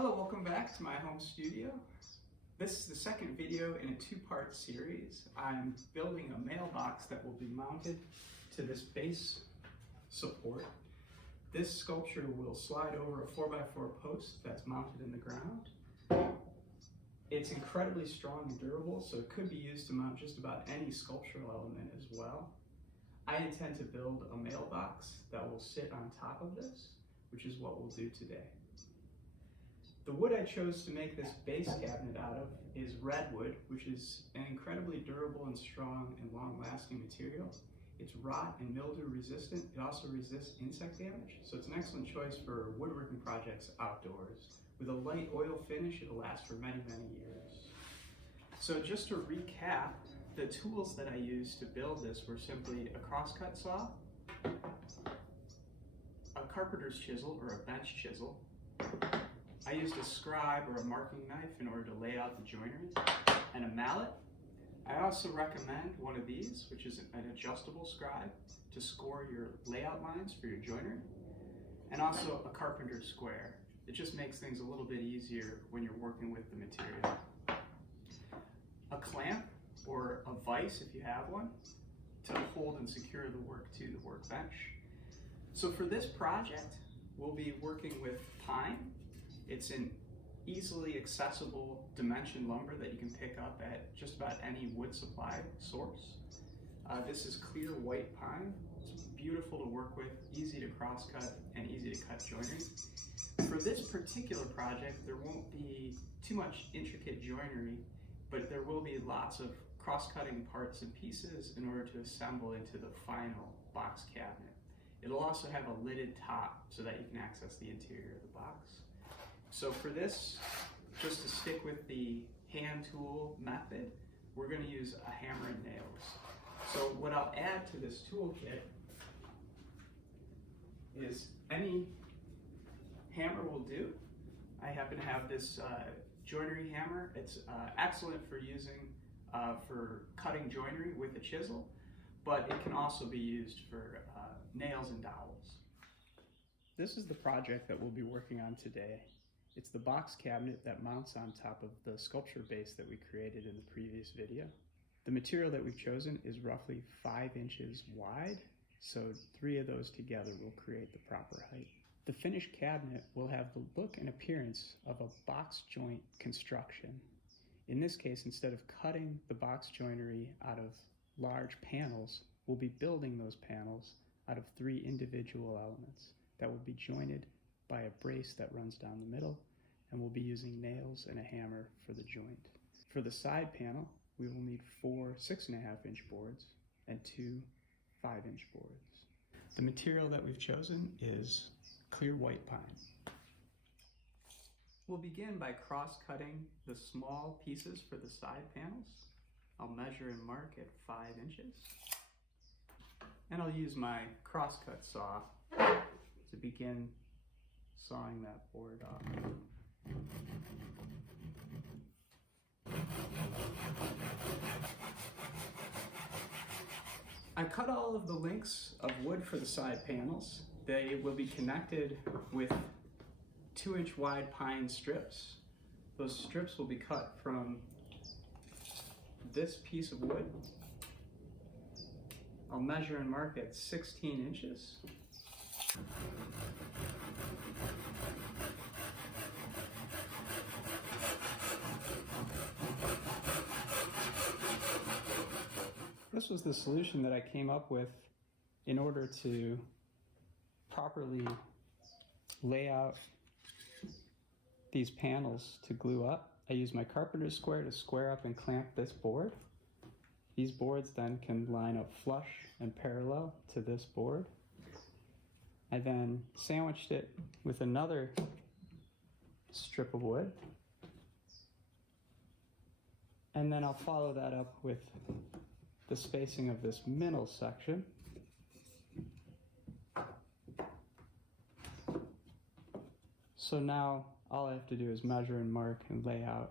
Hello, welcome back to my home studio. This is the second video in a two-part series. I'm building a mailbox that will be mounted to this base support. This sculpture will slide over a 4x4 post that's mounted in the ground. It's incredibly strong and durable, so it could be used to mount just about any sculptural element as well. I intend to build a mailbox that will sit on top of this, which is what we'll do today. The wood I chose to make this base cabinet out of is redwood, which is an incredibly durable and strong and long-lasting material. It's rot and mildew resistant. It also resists insect damage, so it's an excellent choice for woodworking projects outdoors. With a light oil finish, it'll last for many, many years. So just to recap, the tools that I used to build this were simply a crosscut saw, a carpenter's chisel or a bench chisel. I used a scribe or a marking knife in order to lay out the joinery, and a mallet. I also recommend one of these, which is an adjustable scribe to score your layout lines for your joinery, and also a carpenter's square. It just makes things a little bit easier when you're working with the material. A clamp or a vise, if you have one, to hold and secure the work to the workbench. So for this project, we'll be working with pine. It's an easily accessible dimension lumber that you can pick up at just about any wood supply source. This is clear white pine. It's beautiful to work with, easy to cross-cut, and easy to cut joinery. For this particular project, there won't be too much intricate joinery, but there will be lots of cross-cutting parts and pieces in order to assemble into the final box cabinet. It'll also have a lidded top so that you can access the interior of the box. So for this, just to stick with the hand tool method, we're going to use a hammer and nails. So what I'll add to this toolkit is any hammer will do. I happen to have this joinery hammer. It's excellent for using for cutting joinery with a chisel, but it can also be used for nails and dowels. This is the project that we'll be working on today. It's the box cabinet that mounts on top of the sculpture base that we created in the previous video. The material that we've chosen is roughly 5 inches wide, so 3 of those together will create the proper height. The finished cabinet will have the look and appearance of a box joint construction. In this case, instead of cutting the box joinery out of large panels, we'll be building those panels out of 3 individual elements that will be jointed by a brace that runs down the middle, and we'll be using nails and a hammer for the joint. For the side panel, we will need 4 6.5-inch boards and 2 5-inch boards. The material that we've chosen is clear white pine. We'll begin by cross-cutting the small pieces for the side panels. I'll measure and mark at 5 inches. And I'll use my crosscut saw to begin sawing that board off. I cut all of the links of wood for the side panels. They will be connected with 2-inch wide pine strips. Those strips will be cut from this piece of wood. I'll measure and mark at 16 inches. This was the solution that I came up with in order to properly lay out these panels to glue up. I used my carpenter's square to square up and clamp this board. These boards then can line up flush and parallel to this board. I then sandwiched it with another strip of wood. And then I'll follow that up with the spacing of this middle section. So now all I have to do is measure and mark and lay out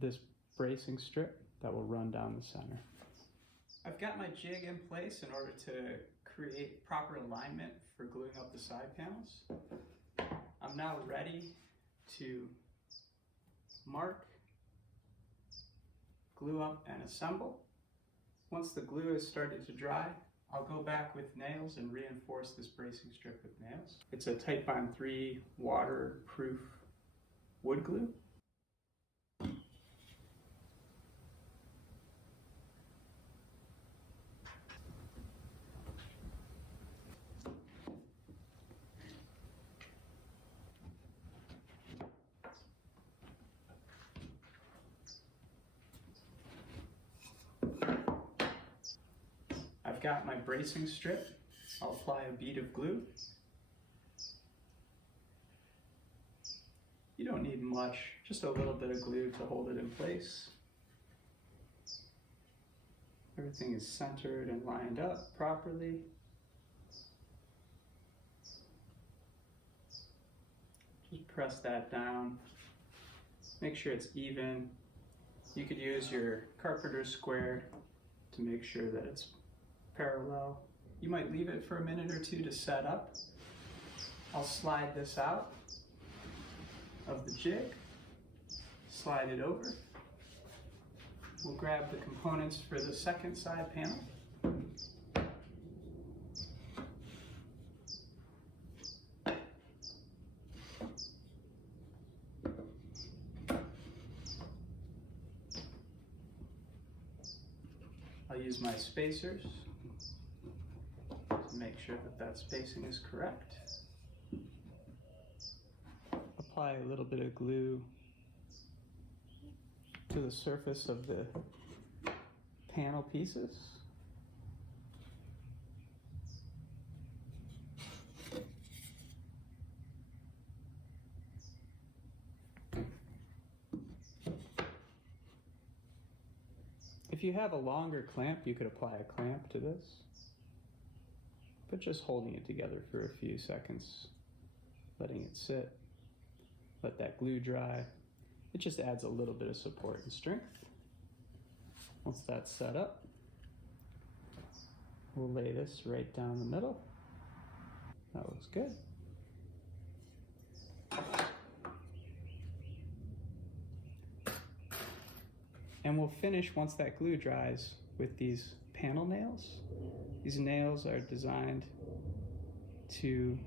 this bracing strip that will run down the center. I've got my jig in place in order to create proper alignment for gluing up the side panels. I'm now ready to mark, glue up, and assemble. Once the glue has started to dry, I'll go back with nails and reinforce this bracing strip with nails. It's a Titebond 3 waterproof wood glue. I've got my bracing strip. I'll apply a bead of glue. You don't need much, just a little bit of glue to hold it in place. Everything is centered and lined up properly. Just press that down. Make sure it's even. You could use your carpenter's square to make sure that it's parallel. You might leave it for a minute or two to set up. I'll slide this out of the jig, slide it over. We'll grab the components for the second side panel. I'll use my spacers to make sure that that spacing is correct. Apply a little bit of glue to the surface of the panel pieces. If you have a longer clamp, you could apply a clamp to this, but just holding it together for a few seconds, letting it sit, let that glue dry. It just adds a little bit of support and strength. Once that's set up, we'll lay this right down the middle. That looks good. And we'll finish, once that glue dries, with these panel nails. These nails are designed to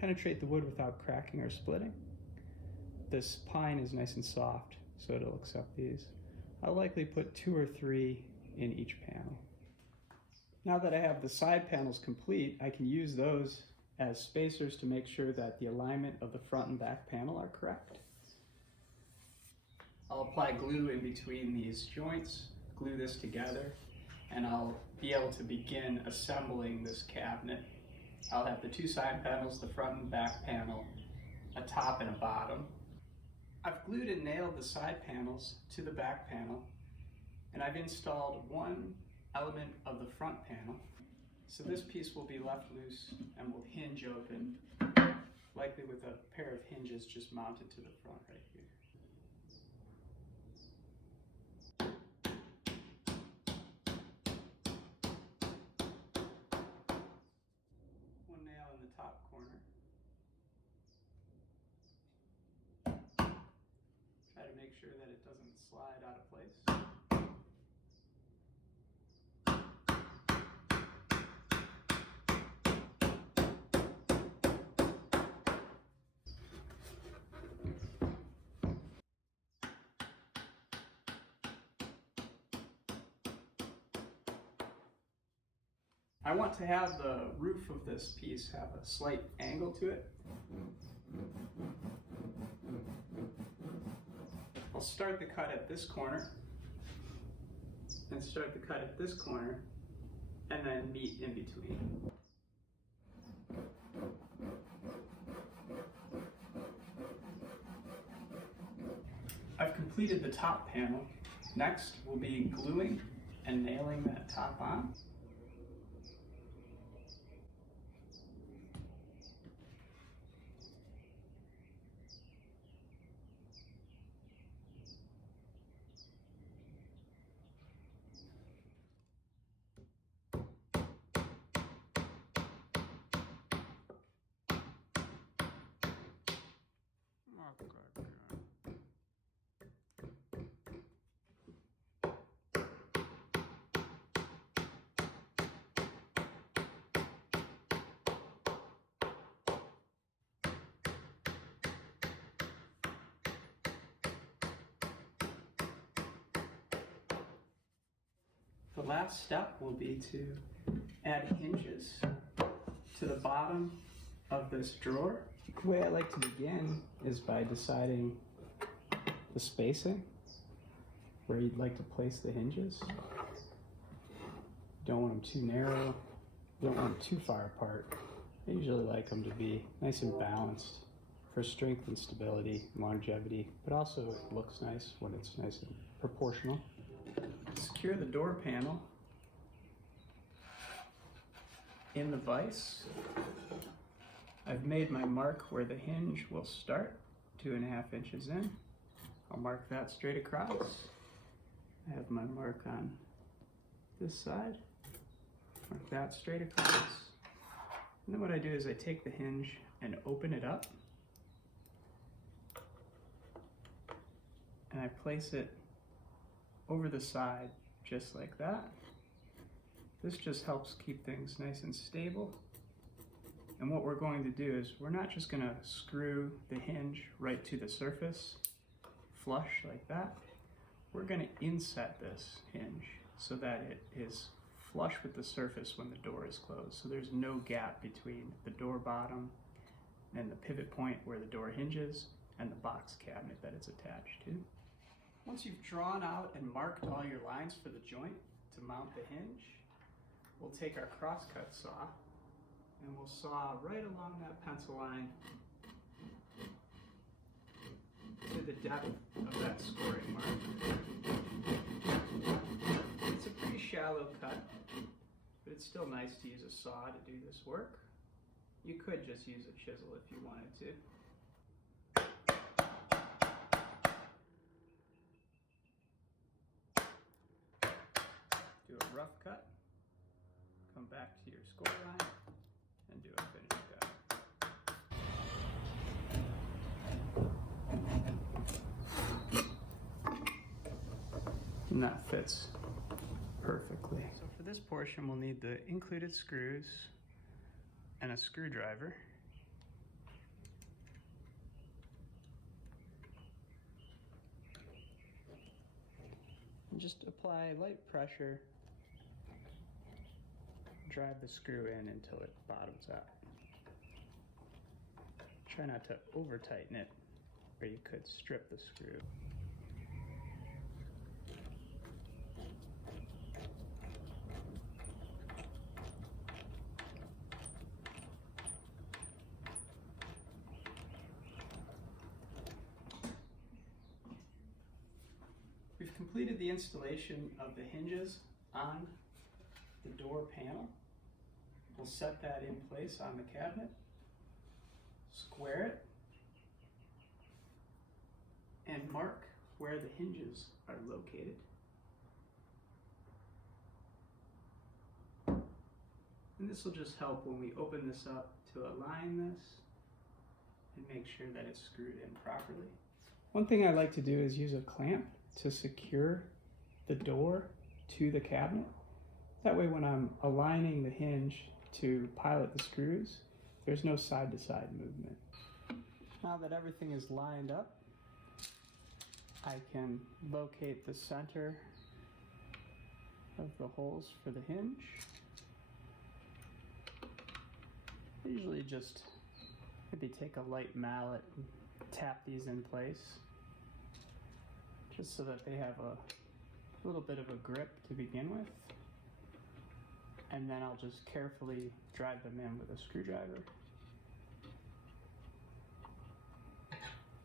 penetrate the wood without cracking or splitting. This pine is nice and soft, so it'll accept these. I'll likely put 2 or 3 in each panel. Now that I have the side panels complete, I can use those as spacers to make sure that the alignment of the front and back panel are correct. I'll apply glue in between these joints, glue this together, and I'll be able to begin assembling this cabinet. I'll have the 2 side panels, the front and back panel, a top and a bottom. I've glued and nailed the side panels to the back panel, and I've installed one element of the front panel. So this piece will be left loose and will hinge open, likely with a pair of hinges just mounted to the front right here. One nail in the top corner. Try to make sure that it doesn't slide out of place. I want to have the roof of this piece have a slight angle to it. I'll start the cut at this corner, and start the cut at this corner, and then meet in between. I've completed the top panel. Next, we'll be gluing and nailing that top on. Oh, good. The last step will be to add hinges to the bottom of this drawer. The way I like to begin is by deciding the spacing where you'd like to place the hinges. You don't want them too narrow, you don't want them too far apart. I usually like them to be nice and balanced for strength and stability, longevity, but also it looks nice when it's nice and proportional. Secure the door panel in the vise. I've made my mark where the hinge will start, 2.5 inches in. I'll mark that straight across. I have my mark on this side, mark that straight across. And then what I do is I take the hinge and open it up, and I place it over the side just like that. This just helps keep things nice and stable. And what we're going to do is we're not just going to screw the hinge right to the surface, flush like that. We're going to inset this hinge so that it is flush with the surface when the door is closed. So there's no gap between the door bottom and the pivot point where the door hinges and the box cabinet that it's attached to. Once you've drawn out and marked all your lines for the joint to mount the hinge, we'll take our crosscut saw and we'll saw right along that pencil line to the depth of that scoring mark. It's a pretty shallow cut, but it's still nice to use a saw to do this work. You could just use a chisel if you wanted to. Do a rough cut, come back to your score line, and do a finish cut. And that fits perfectly. So for this portion, we'll need the included screws and a screwdriver. And just apply light pressure, drive the screw in until it bottoms out. Try not to over tighten it, or you could strip the screw. We've completed the installation of the hinges on the door panel. We'll set that in place on the cabinet, square it, and mark where the hinges are located. And this will just help when we open this up to align this and make sure that it's screwed in properly. One thing I like to do is use a clamp to secure the door to the cabinet. That way when I'm aligning the hinge to pilot the screws, there's no side-to-side movement. Now that everything is lined up, I can locate the center of the holes for the hinge. I usually just maybe take a light mallet and tap these in place, just so that they have a little bit of a grip to begin with. And then I'll just carefully drive them in with a screwdriver.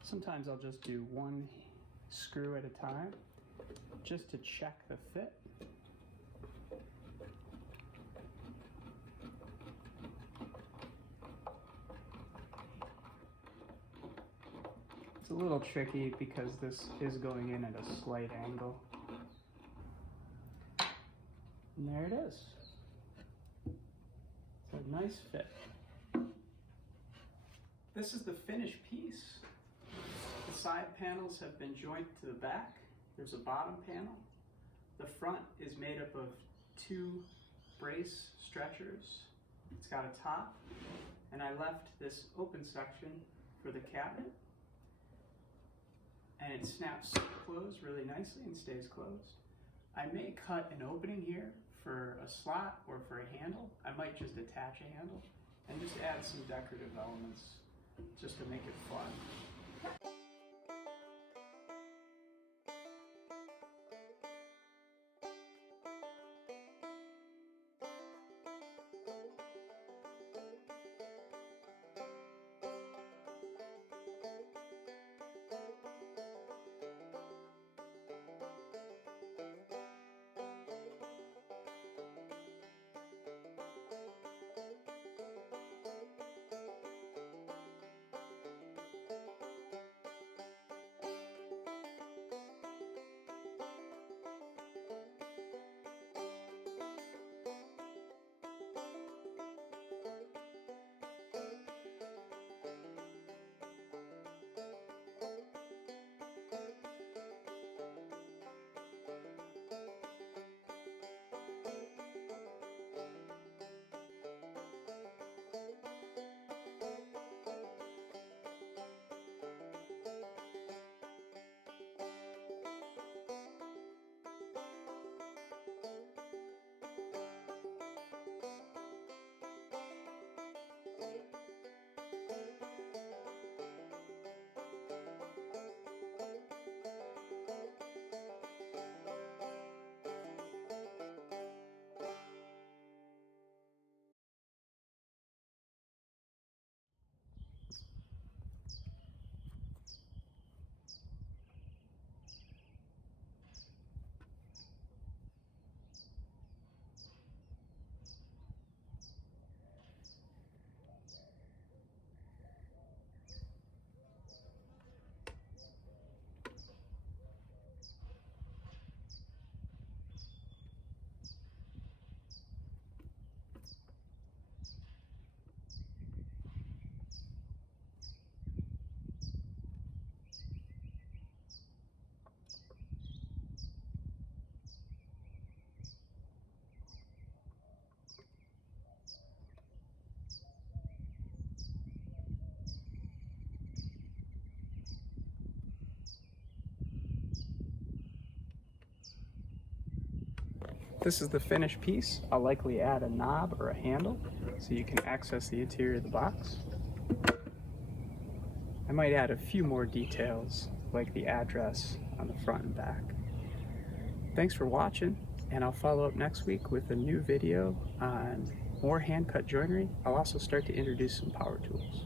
Sometimes I'll just do one screw at a time, just to check the fit. It's a little tricky because this is going in at a slight angle. And there it is. It's a nice fit. This is the finished piece. The side panels have been joined to the back. There's a bottom panel. The front is made up of 2 brace stretchers. It's got a top, and I left this open section for the cabinet. And it snaps closed really nicely and stays closed. I may cut an opening here for a slot or for a handle. I might just attach a handle and just add some decorative elements just to make it fun. This is the finished piece. I'll likely add a knob or a handle so you can access the interior of the box. I might add a few more details like the address on the front and back. Thanks for watching, and I'll follow up next week with a new video on more hand-cut joinery. I'll also start to introduce some power tools.